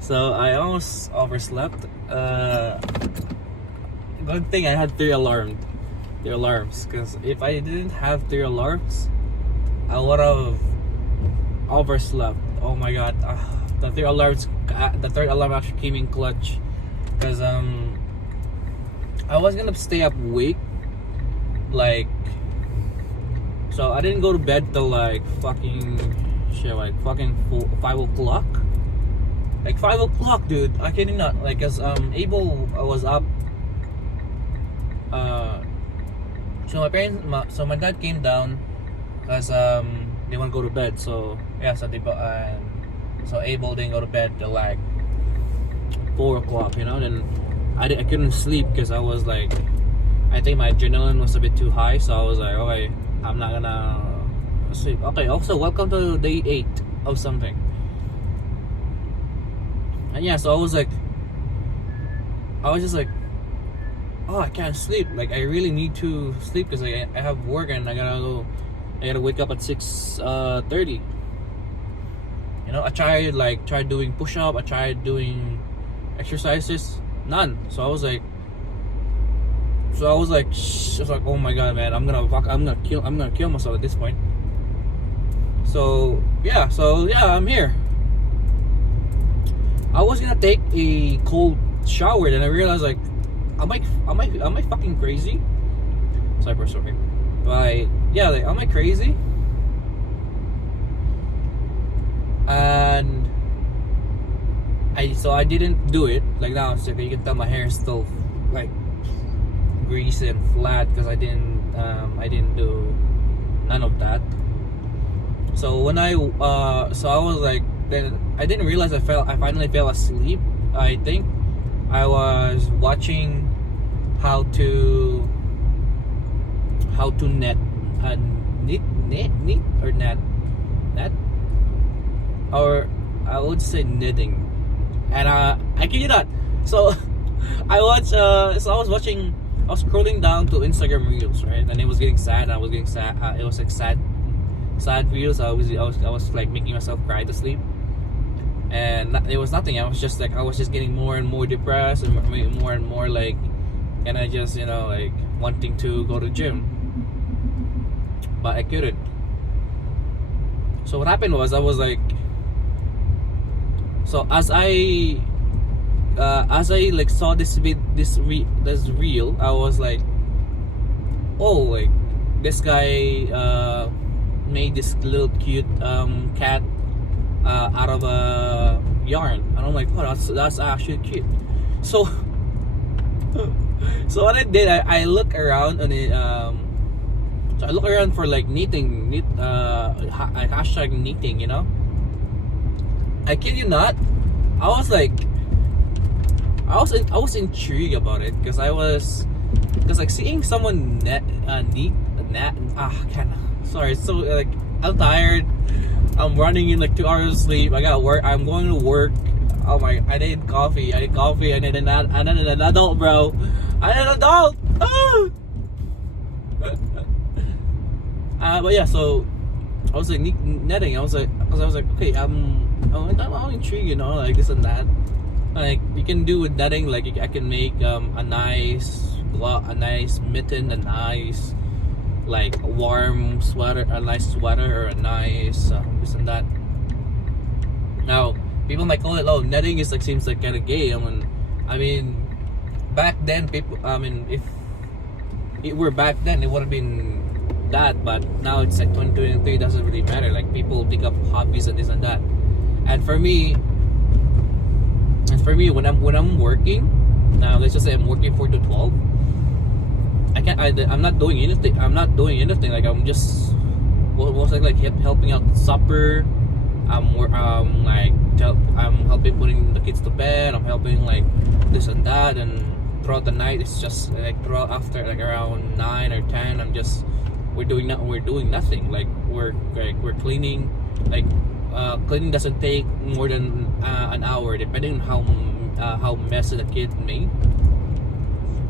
So I almost overslept. Good thing I had three alarms. Because if I didn't have three alarms, I would have overslept. Oh my god, the three alarms. The third alarm actually came in clutch. Because I was gonna stay up awake, like. So I didn't go to bed till like fucking 5 o'clock. Like 5 o'clock, dude. I kid you not. Like, cause Abel was up. So my dad came down, cause they want to go to bed. So yeah, so so Abel didn't go to bed till like 4 o'clock. You know, then I couldn't sleep because I was like, I think my adrenaline was a bit too high. So I was like, okay, I'm not gonna sleep. Okay. Also, welcome to day 8 of something. And yeah, so I was just like, oh, I can't sleep. Like, I really need to sleep because I have work and I gotta wake up at 6:30. You know, I tried doing push-up. I tried doing exercises. None. So I was like, oh my god, man, I'm gonna kill myself at this point. So yeah, I'm here. I was gonna take a cold shower, then I realized like, am I fucking crazy? Sorry. But yeah, like, am I crazy? And I didn't do it. Like now, so you can tell my hair is still like greasy and flat because I didn't do none of that. So when I was like, then I didn't realize I finally fell asleep. I think I was watching how to knit or I would say knitting, and I kid you not. So I was scrolling down to Instagram Reels, right, and it was getting sad. I was getting sad. It was like sad videos. I was like making myself cry to sleep. And it was nothing. I was just getting more and more depressed and more like, and I just, you know, like wanting to go to gym, but I couldn't. So what happened was I was like, so as I like saw this reel, I was like, oh, like this guy made this little cute cat out of a yarn, and I'm like, oh, that's actually cute. So what I did, I look around on it. So I look around for like knitting, hashtag knitting, you know. I kid you not, I was intrigued about it because like seeing someone sorry, so like I'm tired. I'm running in like 2 hours of sleep. I got work. I'm going to work. Oh my! I need coffee. I need an adult, bro. I need an adult. But yeah, so I was like netting. I was like, okay, I'm intrigued, you know, like this and that. Like you can do with netting. Like I can make a nice mitten, a nice like warm sweater, a nice sweater, or a nice this and that. Now people might call it, oh, netting is like, seems like kind of gay. I mean back then people, if it were back then it would have been that, but now it's like 2023, it doesn't really matter. Like people pick up hobbies and this and that. And for me when I'm working, now let's just say I'm working 4 to 12, I'm not doing anything. Like I'm just like helping out supper. I'm helping putting the kids to bed. I'm helping like this and that, and throughout the night it's just like after like around 9 or 10, we're doing nothing. Like we're cleaning. Like cleaning doesn't take more than an hour, depending on how messy the kid made.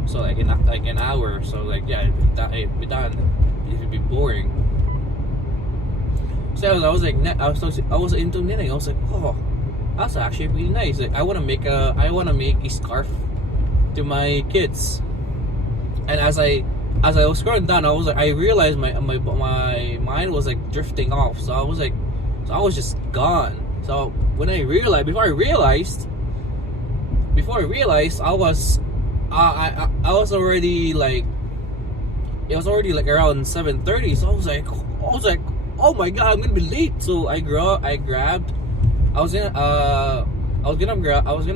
So like an hour. So like yeah, it'd be done. It would be boring. So I was into knitting. I was like, oh, that's actually really nice. Like, I want to make a scarf to my kids. And as I was scrolling down, I realized my mind was like drifting off. So I was just gone. So when before I realized, I was already like, it was already like around 7:30. So I was like, oh my god, I'm gonna be late. So I grabbed. I was gonna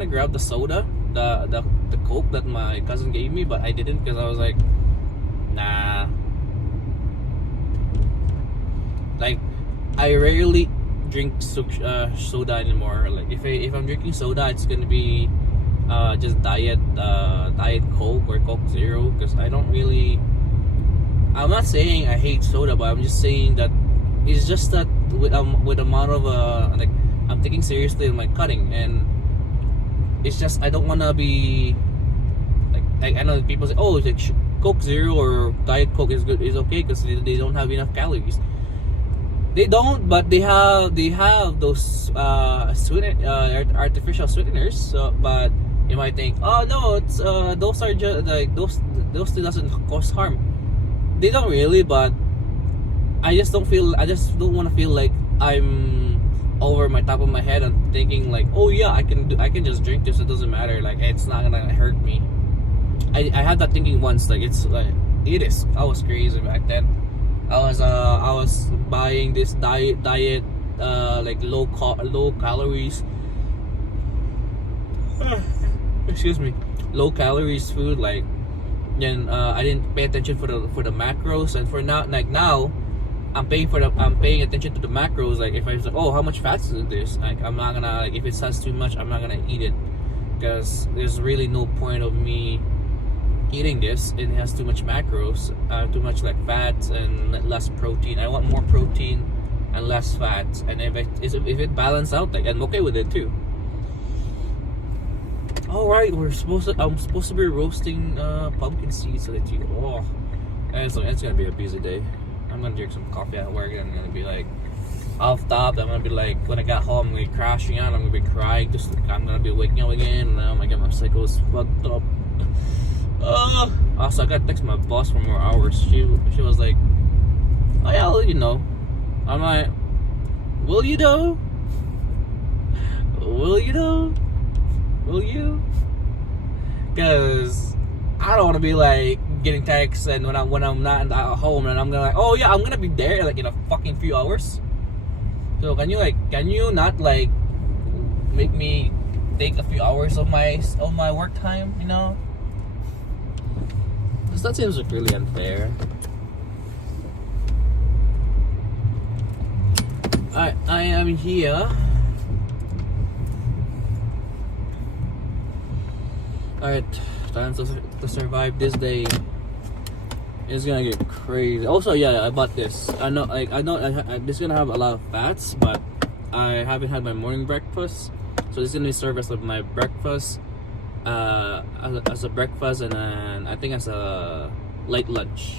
grab the soda, the Coke that my cousin gave me, but I didn't because I was like, nah. Like, I rarely drink soda anymore. Like, if I'm drinking soda, it's gonna be just diet Coke or Coke Zero, because I don't really. I'm not saying I hate soda, but I'm just saying that it's just that with amount of like, I'm taking seriously in my cutting, and it's just I don't wanna be like I know people say, oh, it's like Coke Zero or Diet Coke is okay because they don't have enough calories. They don't, but they have those artificial sweeteners. So, but you might think, oh no, it's those are just like those still doesn't cause harm. They don't really, but I just don't want to feel like I'm over my top of my head and thinking like, oh yeah, I can just drink this, it doesn't matter, like it's not gonna hurt me. I had that thinking once, like it's like it is. I was crazy back then. I was buying this diet like low calories excuse me, low calories food, like, then I didn't pay attention for the macros, and for now I'm paying attention to the macros. Like, if I was like, oh, how much fat is in this, like I'm not gonna, like, if it has too much, I'm not gonna eat it, because there's really no point of me eating this. It has too much macros, too much like fats and less protein. I want more protein and less fats, and if it balanced out, like, I'm okay with it too. All right, I'm supposed to be roasting pumpkin seeds so that you. Oh, and so it's gonna be a busy day. I'm gonna drink some coffee at work, and I'm gonna be like off top. I'm gonna be like, when I got home, I'm gonna be crashing out. I'm gonna be crying. Just I'm gonna be waking up again. And oh my god, my cycle is fucked up. Also, I got to text my boss for more hours. She was like, oh yeah, I'll let you know. I'm like, will you though? Will you though? Will you? Because I don't want to be like getting texts, and when I'm not at home, and I'm gonna like, oh yeah, I'm gonna be there like in a fucking few hours. So can you not like make me take a few hours of my work time, you know? Because that seems like really unfair. I am here. Alright, time to survive this day. It's gonna get crazy. Also, yeah, I bought this. I know this is gonna have a lot of fats, but I haven't had my morning breakfast, so this is gonna serve as my breakfast, as a breakfast, and then I think as a late lunch.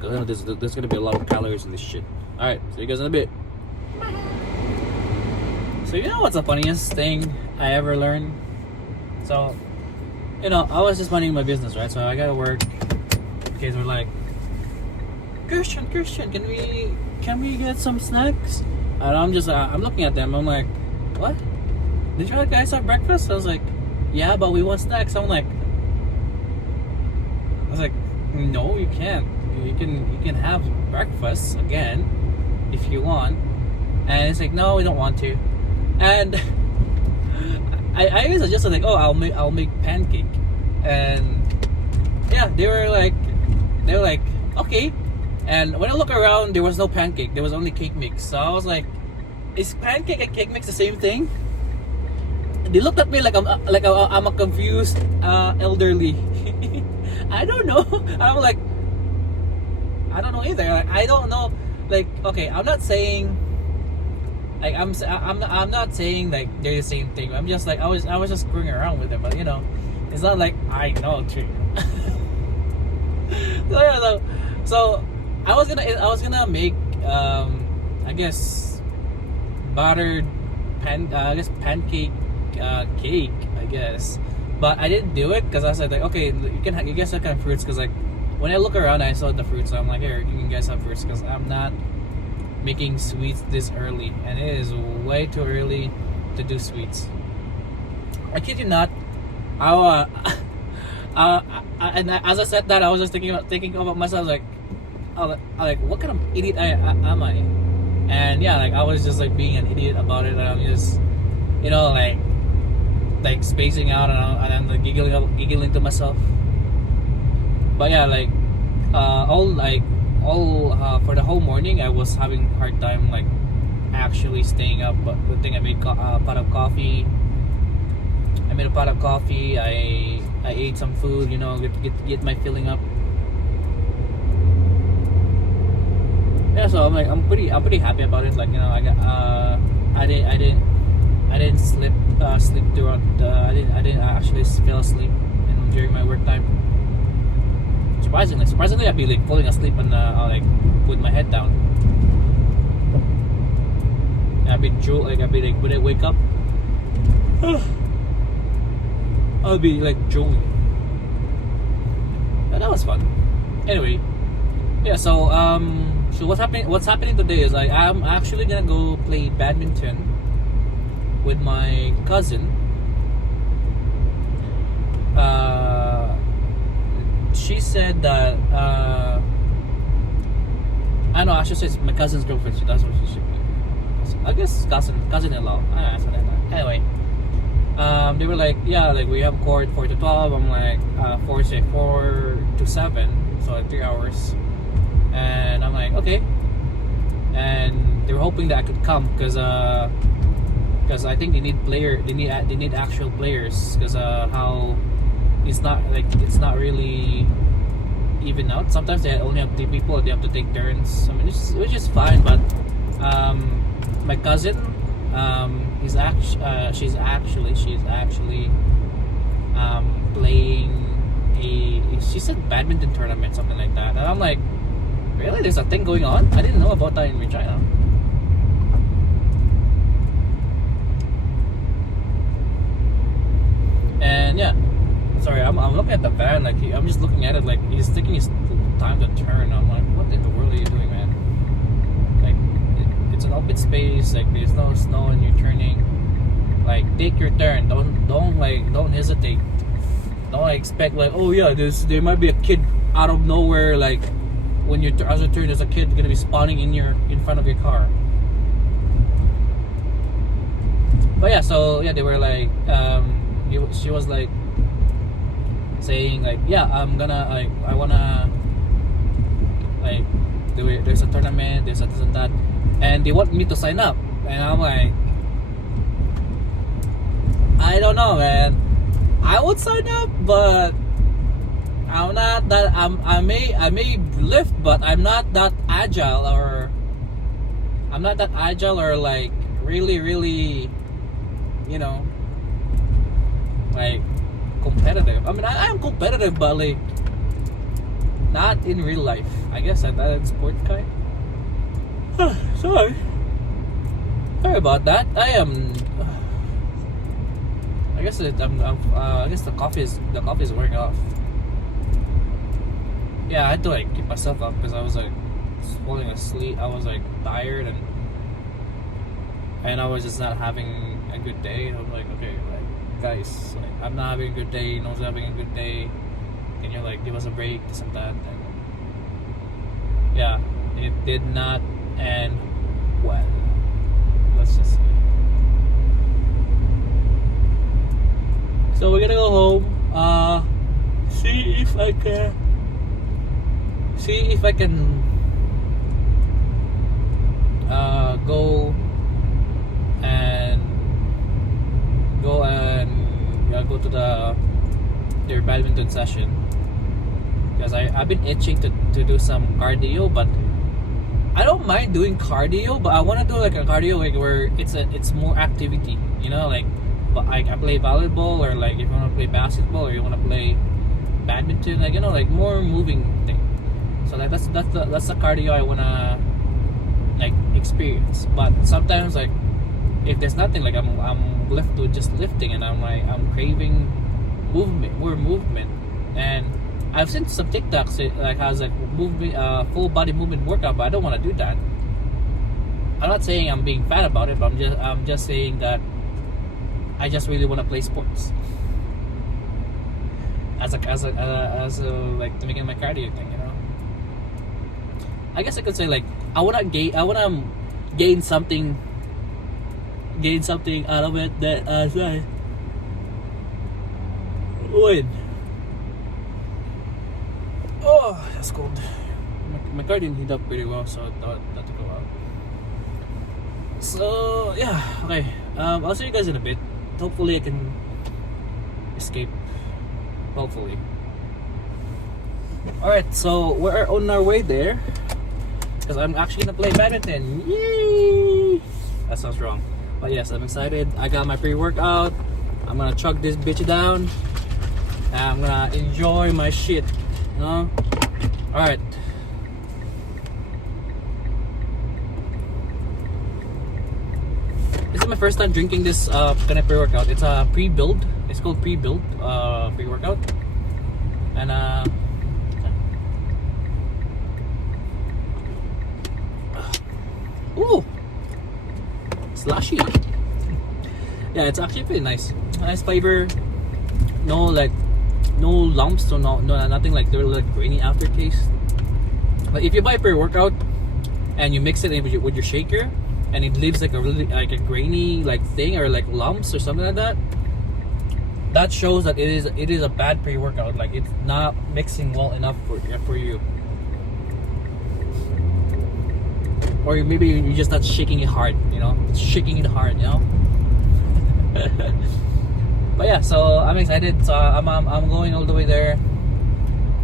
Cause I know there's gonna be a lot of calories in this shit. Alright, see you guys in a bit. So you know what's the funniest thing I ever learned? So, you know, I was just minding my business, right? So I gotta work. Kids were like, Christian, can we get some snacks? And I'm just, I'm looking at them. I'm like, what? Did you guys have breakfast? I was like, yeah, but we want snacks. I was like, no, you can't. You can have breakfast again if you want. And it's like, no, we don't want to. And I even suggested like, oh, I'll make pancake, and yeah, they were like, okay. And when I look around, there was no pancake. There was only cake mix. So I was like, is pancake and cake mix the same thing? They looked at me like I'm a confused elderly. I don't know. I'm like, I don't know either. Like, I don't know. Like, okay, I'm not saying. Like I'm not saying like they're the same thing. I'm just like I was just screwing around with them, but you know, it's not like I know too. So I was gonna make I guess battered I guess pancake cake, I guess. But I didn't do it because I said like, okay, you guys have kind of fruits, because like when I look around I saw the fruits, so I'm like, here, you can guys have fruits, because I'm not making sweets this early, and it is way too early to do sweets. I kid you not. And as I said that, I was just thinking about myself, like, what kind of idiot am I? And yeah, like I was just like being an idiot about it, and I'm just, like spacing out, and I'm like giggling to myself. But yeah, like all for the whole morning, I was having a hard time like actually staying up. But good thing I made a pot of coffee. I ate some food, get my filling up. Yeah, so I'm pretty happy about it. Like, I got I didn't sleep throughout. I didn't actually fell asleep during my work time. Surprisingly, I'd be like falling asleep and like with my head down. I'd be when I wake up, I'll be like drooling. Yeah, that was fun. Anyway, yeah. So what's happening today is like I'm actually gonna go play badminton with my cousin. She said that I know I should say it's my cousin's girlfriend. That's what she should be. I guess cousin-in-law. Anyway, they were like, yeah, like we have court 4 to 12. I'm like 4 to 7, so like 3 hours. And I'm like, okay. And they were hoping that I could come because I think they need actual players, because how it's not really even out. Sometimes they only have 3 people, they have to take turns. I mean, which is fine, but my cousin, she's actually playing she said badminton tournament, something like that, and I'm like, really? There's a thing going on? I didn't know about that in Regina. And yeah, sorry, I'm looking at the van, like I'm just looking at it like he's taking his time to turn. I'm like, what in the world are you doing, man? Like it's an open space, like there's no snow and you're turning. Like, take your turn. Don't hesitate. Don't expect like, oh yeah, there might be a kid out of nowhere, like when you as a turn, there's a kid gonna be spawning in front of your car. But yeah, so yeah, they were like, she was like saying like, yeah, I'm gonna like, I wanna like, there's a tournament, there's a this and that, and they want me to sign up, and I'm like, I don't know, man. I would sign up, but I'm not that. I may lift, but I'm not that agile, or like really, like competitive. I mean, I am competitive, but like not in real life. I guess I'm that sport kind. Sorry about that. I guess the coffee is wearing off. Yeah, I had to like keep myself up because I was like falling asleep. I was like tired and I was just not having a good day. I was like, okay, like guys, like I'm not having a good day. No one's having a good day. Can you like give us a break? This and that. And yeah, it did not end well. Let's just say. So we're gonna go home, see if I can go to their badminton session, because I've been itching to do some cardio, but I don't mind doing cardio, but I want to do like a cardio like where it's more activity, like. But I play volleyball, or like if you want to play basketball, or you want to play badminton, like like more moving thing. So like that's the cardio I wanna like experience. But sometimes like if there's nothing, like I'm left with just lifting, and I'm craving more movement. And I've seen some TikToks like has like movement, full body movement workout, but I don't want to do that. I'm not saying I'm being fat about it, but I'm just saying that I just really want to play sports as a like to make it my cardio thing, you know. I guess I could say like I wanna gain something out of it that sorry. Wait. Oh, that's cold. My car didn't heat up pretty well, so I thought not to go out. So yeah, okay. I'll see you guys in a bit. Hopefully I can escape. Hopefully. Alright, so we're on our way there. Because I'm actually gonna play badminton. Yay! That sounds wrong. But yes, I'm excited. I got my pre-workout. I'm gonna chug this bitch down. And I'm gonna enjoy my shit. You know? Alright. This is my first time drinking this kind of pre-workout. It's a pre-build. It's called pre-build pre-workout. And ooh, slushy. Yeah, it's actually pretty nice. Nice flavor. No lumps, so no nothing like they're like grainy aftertaste. But if you buy pre-workout and you mix it in with your shaker, and it leaves like a really like a grainy like thing or like lumps or something like that, that shows that it is a bad pre-workout. Like it's not mixing well enough for you, or maybe you're just not shaking it hard. You know, shaking it hard. You know. But yeah, so I'm excited. So I'm going all the way there.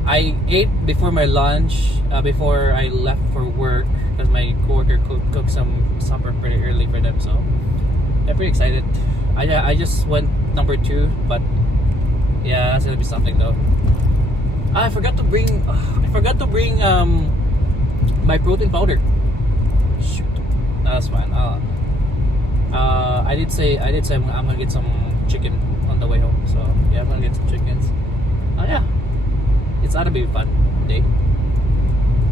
I ate before my lunch, before I left for work, because my coworker cooked some supper pretty early for them. So I'm pretty excited. I just went number 2, but yeah, that's gonna be something though. I forgot to bring my protein powder. Shoot, no, that's fine. I did say I'm gonna get some chicken on the way home. So yeah, I'm gonna get some chickens. Yeah, it's ought to be a fun day.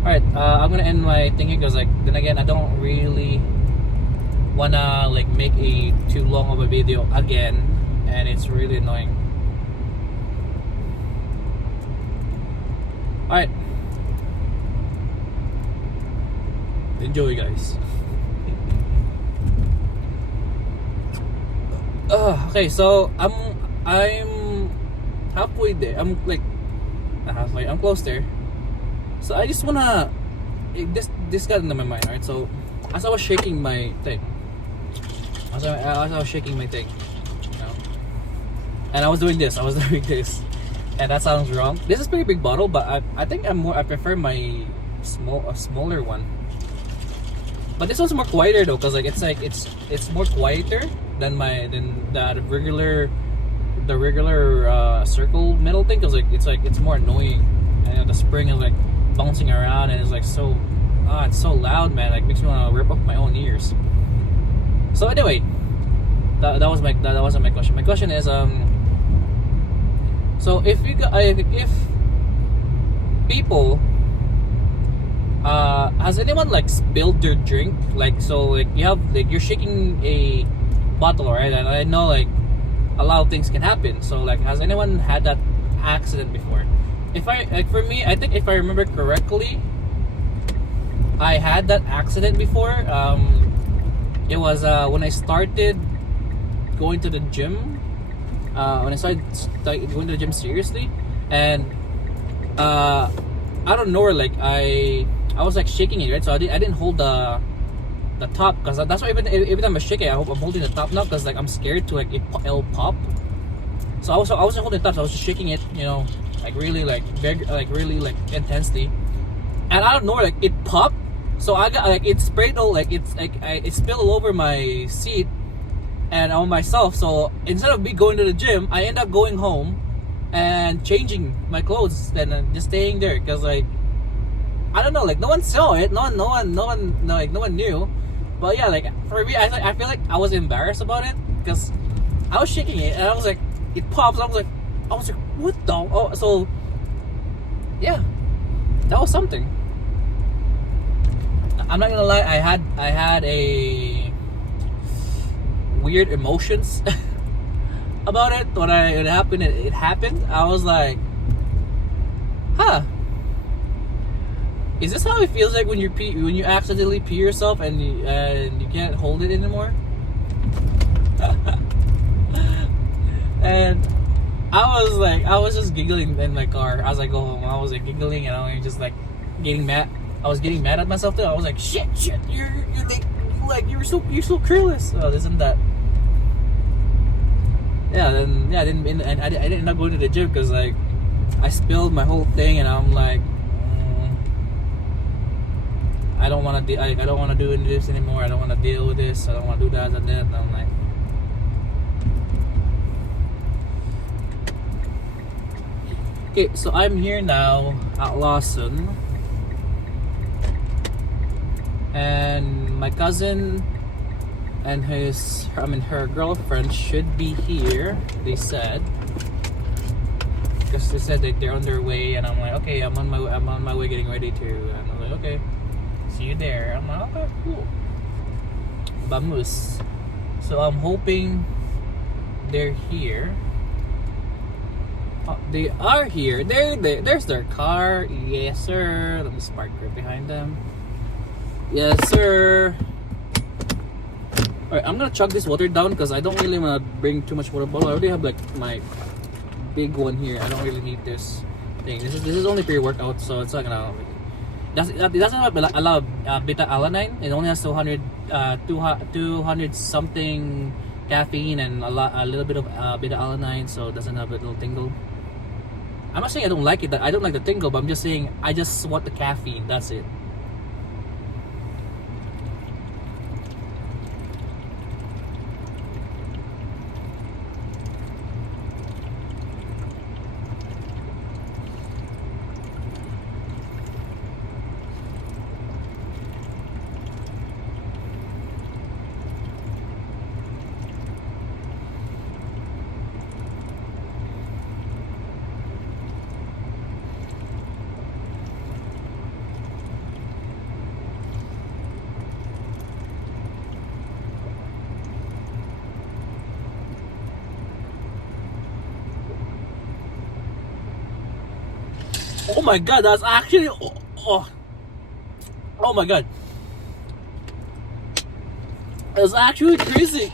Alright, I'm gonna end my thing here because like then again I don't really wanna like make a too long of a video again, and it's really annoying. Alright, enjoy guys. Okay, so I'm halfway there. I'm like not halfway. I'm close there. So I just wanna this got into my mind, right? So as I was shaking my thing, you know, and I was doing this, and that sounds wrong. This is a pretty big bottle, but I think I prefer my smaller one. But this one's more quieter though, cause like it's more quieter than the regular circle metal thing, cause it's more annoying, and the spring is like bouncing around, and it's like it's so loud, man. Like makes me want to rip up my own ears. So anyway, that wasn't my question. My question is so if people has anyone like spilled their drink, like so like you have like you're shaking a bottle, right? And I know like a lot of things can happen. So like has anyone had that accident before? For me, I think if I remember correctly, I had that accident before. It was when I started going to the gym. When I started going to the gym seriously, and I don't know, like I was like shaking it, right? So I didn't hold the top, because that's why every time I shake it, I'm holding the top now, because like I'm scared to like it'll pop. So I wasn't holding the top, so I was just shaking it, you know, like really like really like intensely, and I don't know, like it popped. So I got like it sprayed all, like it's like it spilled all over my seat and on myself. So instead of me going to the gym, I end up going home and changing my clothes and just staying there, because like I don't know, like no one saw it, no one knew. But yeah, like for me, I feel like I was embarrassed about it because I was shaking it and I was like, it pops. I was like, what the? Oh, so yeah, that was something. I'm not gonna lie, I had a weird emotions about it when it happened. It happened. I was like, huh. Is this how it feels like when you accidentally pee yourself and you can't hold it anymore? And I was just giggling in my car as I go home. I was like giggling and I was just like getting mad. I was getting mad at myself too. I was like, shit, you're so careless. Oh, this and that. Yeah, then yeah, I didn't end up going to the gym because like I spilled my whole thing and I'm like, I don't want to I don't want to do this anymore. I don't want to deal with this. I don't want to do that and that. And I'm like, okay, so I'm here now at Lawson, and my cousin and her girlfriend should be here. They said, because they said that they're on their way, and I'm like, okay, I'm on my way, getting ready to. And I'm like, okay, see you there. I'm like, okay, cool. Vamos. So I'm hoping they're here. Oh, they are here. There's their car. Yes, sir. Let me park right behind them. Yes, sir. Alright, I'm gonna chug this water down because I don't really wanna bring too much water bottle. I already have like my big one here. I don't really need this thing. This is only pre-workout, so it's not gonna. It doesn't have a lot of beta alanine. It only has 200 something caffeine and a little bit of beta alanine, so it doesn't have a little tingle. I'm not saying I don't like it. I don't like the tingle, but I'm just saying I just want the caffeine. That's it. Oh my god, that's actually oh my god, that's actually crazy.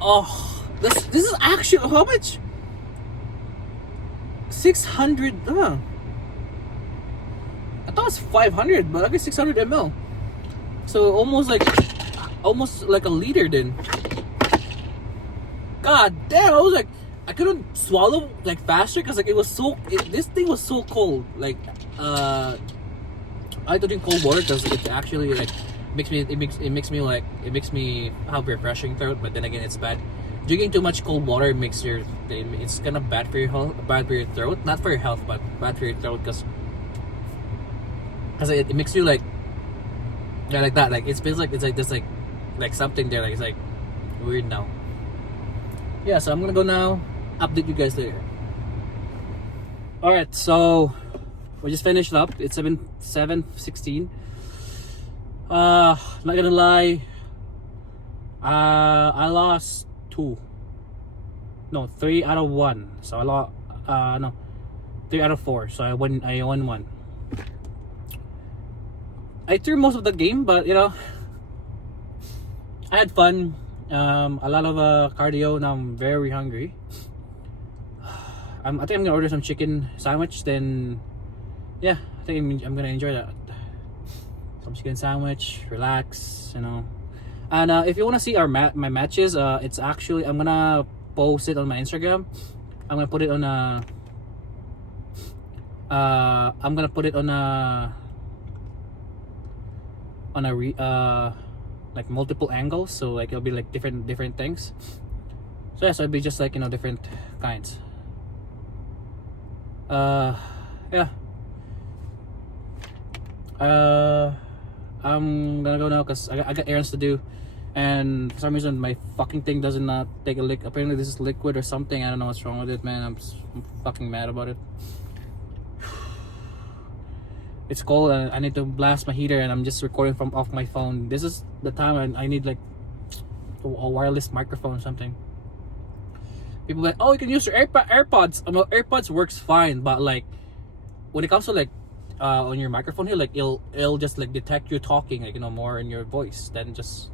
Oh, this is actually how much? 600. I thought it was 500, but I guess 600 ml. So almost like a liter then. God damn! I was like, I couldn't swallow like faster because like it was this thing was so cold. Like I like to drink cold water because it actually like makes me have a refreshing throat. But then again, it's bad. Drinking too much cold water makes it's kind of bad for your health, bad for your throat. Not for your health, but bad for your throat because it makes you like that. Like it feels like it's like there's like something there. Like it's like weird now. Yeah, so I'm gonna go now. Update you guys later. Alright, so we just finished up. It's 7:16. Not gonna lie, I lost 3 out of 1. So I lost 3 out of 4. So I won 1. I threw most of the game, but you know, I had fun. A lot of cardio. Now I'm very hungry. I think I'm gonna order some chicken sandwich. Then, yeah, I think I'm gonna enjoy that. Some chicken sandwich, relax, you know. And if you wanna see my matches, it's actually I'm gonna post it on my Instagram. I'm gonna put it on like multiple angles, so like it'll be like different things. So yeah, so it'll be just like, you know, different kinds. Yeah. I'm gonna go now because I got errands to do, and for some reason my fucking thing does not take a lick. Apparently this is liquid or something. I don't know what's wrong with it, man. I'm fucking mad about it. It's cold and I need to blast my heater, and I'm just recording from off my phone. This is the time I need like a wireless microphone or something. People like, oh, you can use your AirPods. Well, AirPods works fine, but like when it comes to like on your microphone here, like it'll just like detect you talking, like, you know, more in your voice than just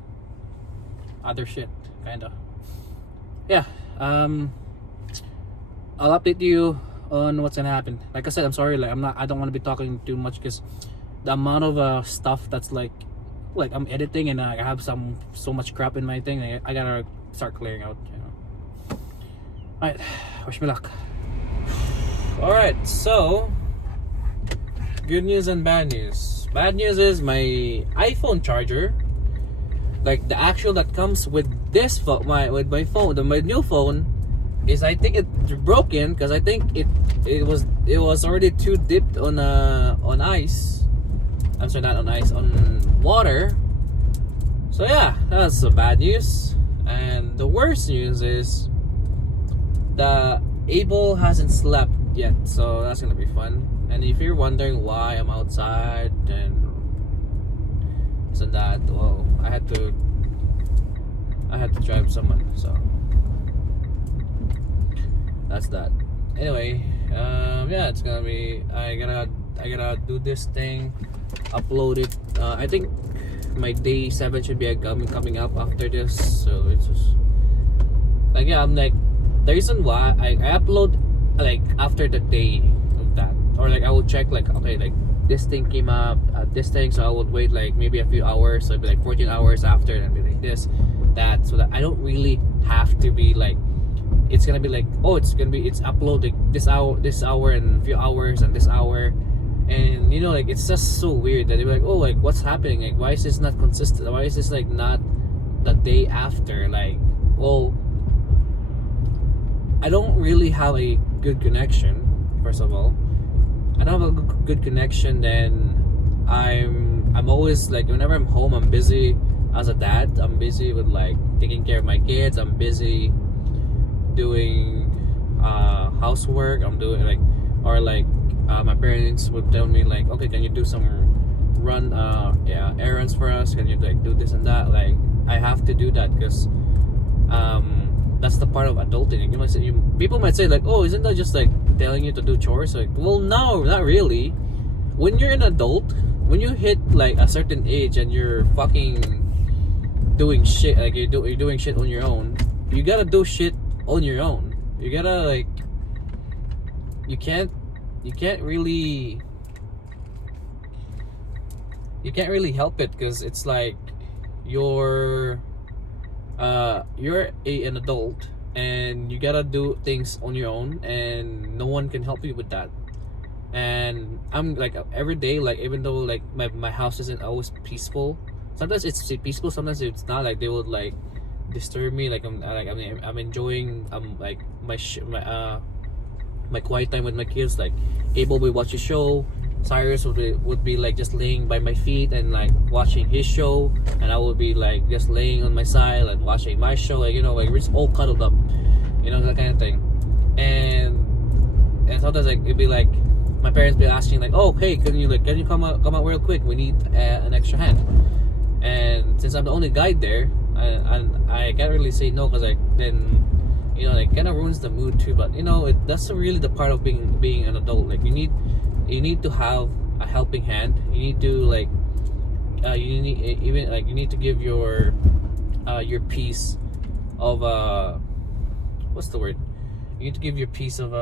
other shit, kinda. Yeah. I'll update you on what's gonna happen. Like I said, I'm sorry. Like I don't want to be talking too much because the amount of stuff that's like I'm editing and I have so much crap in my thing. I gotta start clearing out. You know. Alright, wish me luck. Alright, so good news and bad news. Bad news is my iPhone charger, like the actual that comes with this phone, my phone, my new phone, is I think it's broken because I think it was already too dipped on ice. I'm sorry, not on ice, on water. So yeah, that's the bad news. And the worst news is the Abel hasn't slept yet, so that's gonna be fun. And if you're wondering why I'm outside and this and that, well, I had to drive someone, so that's that. Anyway, yeah, it's gonna be. I gotta do this thing, upload it. I think my day 7 should be coming up after this, so it's just like, yeah, I'm like, the reason why I upload like after the day of that, or like I will check like, okay, like this thing came up, this thing, so I would wait like maybe a few hours, so it'd be like 14 hours after, and be like this, that, so that I don't really have to be like, it's gonna be like, oh, it's uploading this hour and a few hours and this hour, and you know, like it's just so weird that they're like, oh, like what's happening, like why is this not consistent, why is this like not the day after, like, well, I don't really have a good connection. First of all, I don't have a good connection. Then I'm always like, whenever I'm home, I'm busy as a dad. I'm busy with like taking care of my kids. I'm busy doing housework. I'm doing like, or like my parents would tell me like, okay, can you do some errands for us? Can you like do this and that? Like I have to do that because that's the part of adulting. You might say, people might say like, oh, isn't that just like telling you to do chores? Like, well, no, not really. When you're an adult, when you hit like a certain age and you're fucking doing shit, like you're doing shit on your own, you gotta do shit on your own. You gotta like, you can't really help it, because it's like you're an adult and you gotta do things on your own, and no one can help you with that. And I'm like, every day, like even though like my house isn't always peaceful, sometimes it's peaceful, sometimes it's not. Like they would like disturb me, like I'm enjoying like my quiet time with my kids. Like Abel will watch a show, Cyrus would be like just laying by my feet and like watching his show, and I would be like just laying on my side and watching my show, like, you know, like we're just all cuddled up, you know, that kind of thing. And sometimes like it'd be like my parents be asking like, oh, hey, can you come out real quick, we need an extra hand. And since I'm the only guy there, I can't really say no, because like then, you know, like kind of ruins the mood too. But you know, that's really the part of being an adult. Like you need to have a helping hand. You need to like you need to give your piece of what's the word? You need to give your piece of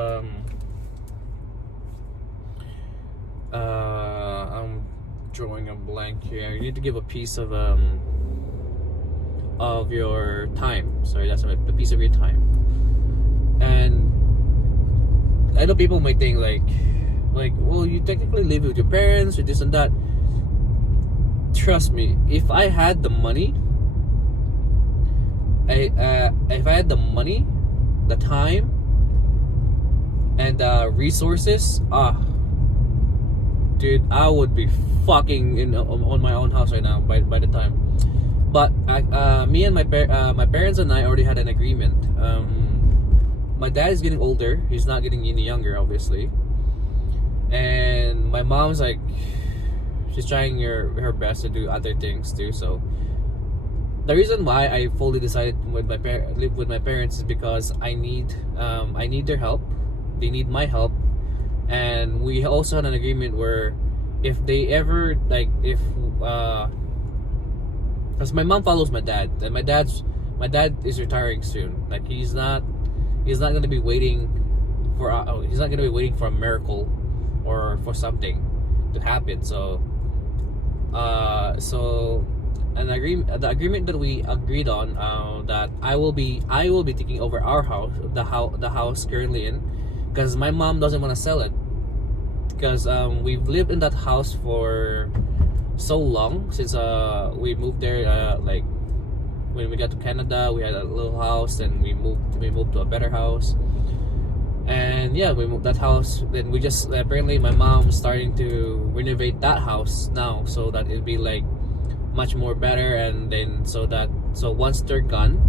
I'm drawing a blank here. You need to give a piece of your time. Sorry, that's a piece of your time. And I know people might think like, well, you technically live with your parents or this and that. Trust me, if I had the money, the time, and resources, dude, I would be fucking on my own house right now by the time. But me and my parents and I already had an agreement. My dad is getting older. He's not getting any younger, obviously. And my mom's like, she's trying her best to do other things too. So the reason why I fully decided live with my parents is because I need their help. They need my help, and we also had an agreement where if they ever because my mom follows my dad, and my dad is retiring soon. Like he's not gonna be waiting for a miracle or for something to happen. So the agreement that we agreed on, that I will be taking over our house, the house currently in, because my mom doesn't want to sell it, because we've lived in that house for so long since we moved there. Like when we got to Canada, we had a little house, and we moved to a better house, and yeah, we moved that house. Then we just apparently my mom's starting to renovate that house now, so that it'll be like much more better. And then so once they're gone,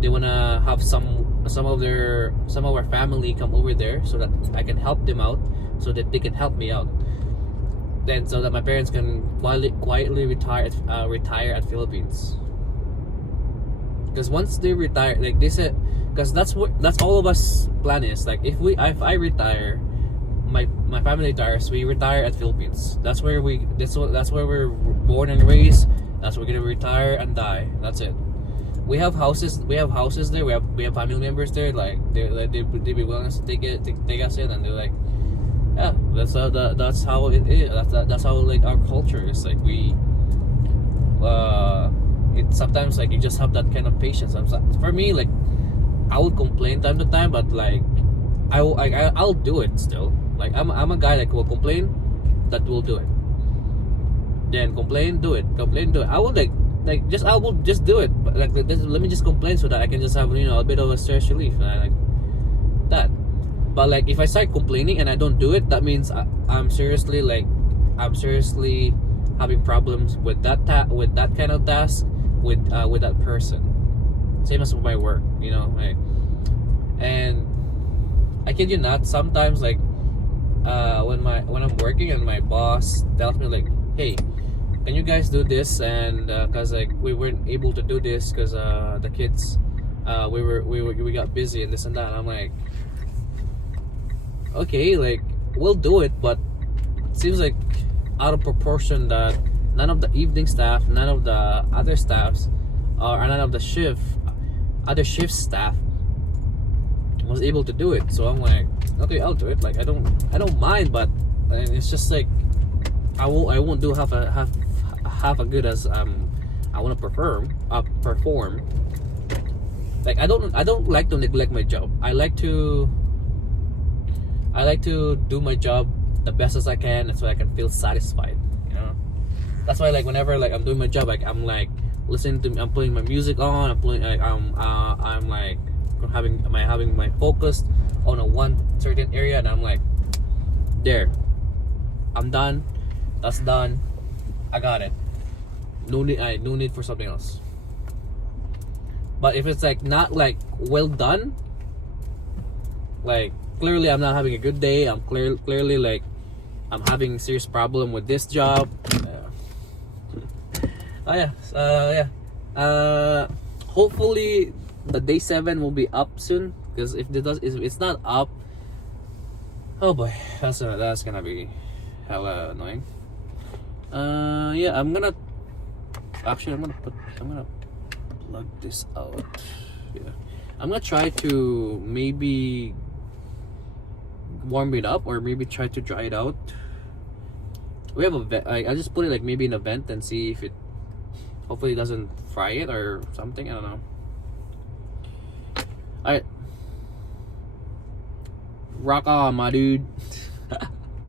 they wanna have some of our family come over there, so that I can help them out, so that they can help me out. Then so that my parents can quietly retire at Philippines. Because once they retire, like they said, because that's all of us plan is. Like if I retire, my family retires, we retire at Philippines. That's where we're born and raised. That's where we're gonna retire and die. That's it. We have houses there. We have family members there. Like they be willing to take us in, and they're like, yeah, that's how it is. That's how like our culture is. Like we, it's sometimes like you just have that kind of patience. For me, like I would complain time to time, but like I'll do it still. Like I'm a guy that will complain, that will do it. Then complain, do it. Complain, do it. I will I will just do it. But like let me just complain so that I can just have a bit of a stress relief, like that. But like if I start complaining and I don't do it, that means I'm seriously having problems with that kind of task with that person. Same as with my work, like. And I kid you not, sometimes like when I'm working and my boss tells me like, hey, can you guys do this? And cause like we weren't able to do this because the kids we got busy and this and that. And I'm like, okay, like we'll do it, but it seems like out of proportion that none of the evening staff, none of the other staffs, or none of the other shift staff was able to do it. So I'm like, okay, I'll do it. Like I don't mind, but it's just like I won't do half a good as I want to perform. Like I don't like to neglect my job. I like to do my job the best as I can, so I can feel satisfied. That's why like whenever like I'm doing my job, like I'm like I'm putting my music on. I'm playing like I'm like having my focus on a one certain area, and I'm like, there, I'm done. That's done. I got it. No need for something else. But if it's like not like well done, like clearly I'm not having a good day. I'm clearly like I'm having serious problem with this job. Hopefully the day 7 will be up soon, because if it's not up, oh boy, that's gonna be hella annoying. I'm gonna plug this out. Yeah, I'm gonna try to maybe warm it up, or maybe try to dry it out. We have a vent. I just put it like maybe in a vent and see if it hopefully doesn't fry it or something. I don't know. Alright, rock on, my dude.